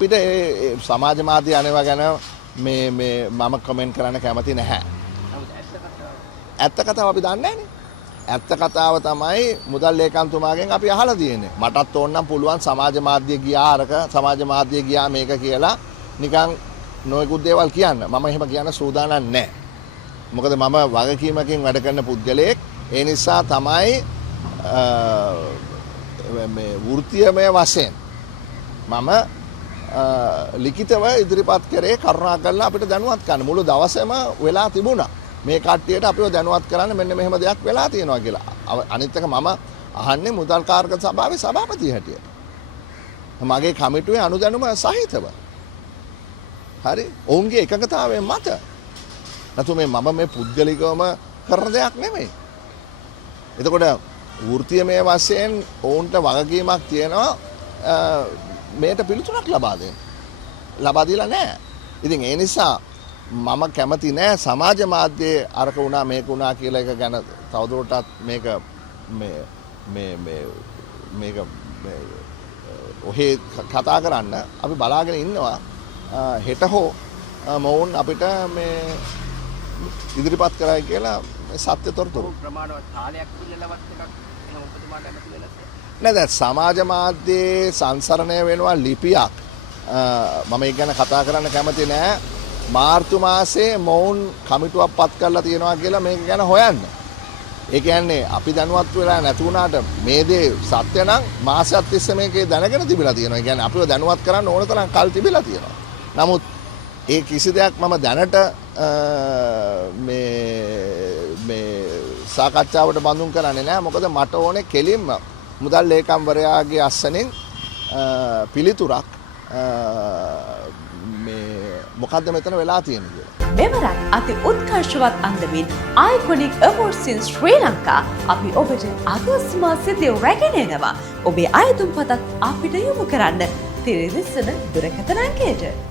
අපිට සමාජ මාධ්‍ය අනේවා ගැන මේ මම කමෙන්ට් කරන්න කැමති නැහැ. ඇත්ත කතාව අපි දන්නේ නැහනේ. ඇත්ත කතාව තමයි මුදල් ලේකම්තුමාගෙන් අපි අහලා තියෙන්නේ. මටත් ඕනනම් පුළුවන් සමාජ මාධ්‍ය ගියා අරක සමාජ මාධ්‍ය ගියා මේක කියලා නිකන් නොයෙකුත් දේවල් කියන්න. මම එහෙම කියන්න සූදානම් නැහැ. මොකද මම වගකීමකින් වැඩ කරන පුද්ගලයෙක්. ඒ නිසා තමයි මේ වෘත්තීයමය වශයෙන් මම ලිඛිතව ඉදිරිපත් කරේ කරුණා කරලා අපිට දැනුවත් කරන්න. මුළු දවසේම වෙලා තිබුණා. මේ කට්ටියට අපිව දැනුවත් කරන්න මෙන්න මෙහෙම දෙයක් වෙලා තියෙනවා කියලා. අනිත් එක මම අහන්නේ මුදල් කාර්ක සභාවේ සභාපති හැටියට. මගේ කමිටුවේ අනුදැනුම සහිතව. හරි. ඔවුන්ගේ එකඟතාවයෙන් මත. නැතු මම මේ පුද්ගලිකවම කරන දෙයක් නෙමෙයි. එතකොට වෘත්තීයමය වශයෙන් ඔවුන්ට වගකීමක් තියෙනවා මේට පිළිතුරක් ලබා දෙන්න. ලබා දීලා නැහැ. ඉතින් ඒ නිසා මම කැමති නෑ සමාජ මාධ්‍යයේ අරක වුණා මේක වුණා කියලා එක ගැන තවදුරටත් මේක ඔහේ කතා කරන්න අපි බලාගෙන ඉන්නවා හෙට හෝ මොවුන් අපිට මේ ඉදිරිපත් කරයි කියලා සත්‍ය තොරතුරු ප්‍රමාණවත් කාලයක් පිළිලවත් එකක් එහෙනම් ඔබතුමාට ඇමති වෙලා නෑ දැන් සමාජ මාධ්‍යයේ සංසරණය වෙනවා ලිපියක් මම ඒක ගැන කතා කරන්න කැමති නෑ මාර්තු මාසේ මොවුන් කමිටුවක් පත් කරලා තියෙනවා කියලා මේක ගැන හොයන්න. ඒ කියන්නේ අපි දැනුවත් වෙලා නැති වුණාට මේ දේ සත්‍ය නම් මාසයක් තිස්සේ මේකේ දැනගෙන තිබිලා තියෙනවා. ඒ කියන්නේ අපිව දැනුවත් කරන්න ඕන තරම් කල් තිබිලා තියෙනවා. නමුත් ඒ කිසි දෙයක් මම දැනට මේ සාකච්ඡාවට බඳුන් කරන්නේ නැහැ. මොකද මට ඕනේ කෙලින්ම මුදල් ලේකම්වරයාගේ අස්සනෙන් පිළිතුරක් මොකද්ද මෙතන වෙලා තියෙන්නේ කියලා. මෙවරත් අති උත්කර්ෂවත් අන්දමින් Iconic Awards in Sri Lanka අපි ඔබට අගෝස්තු මාසයේදී රැගෙන එනවා. ඔබේ අයදුම් පතක් අපිට යොමු කරන්න තිරදිස්සන දුරකථන අංකයට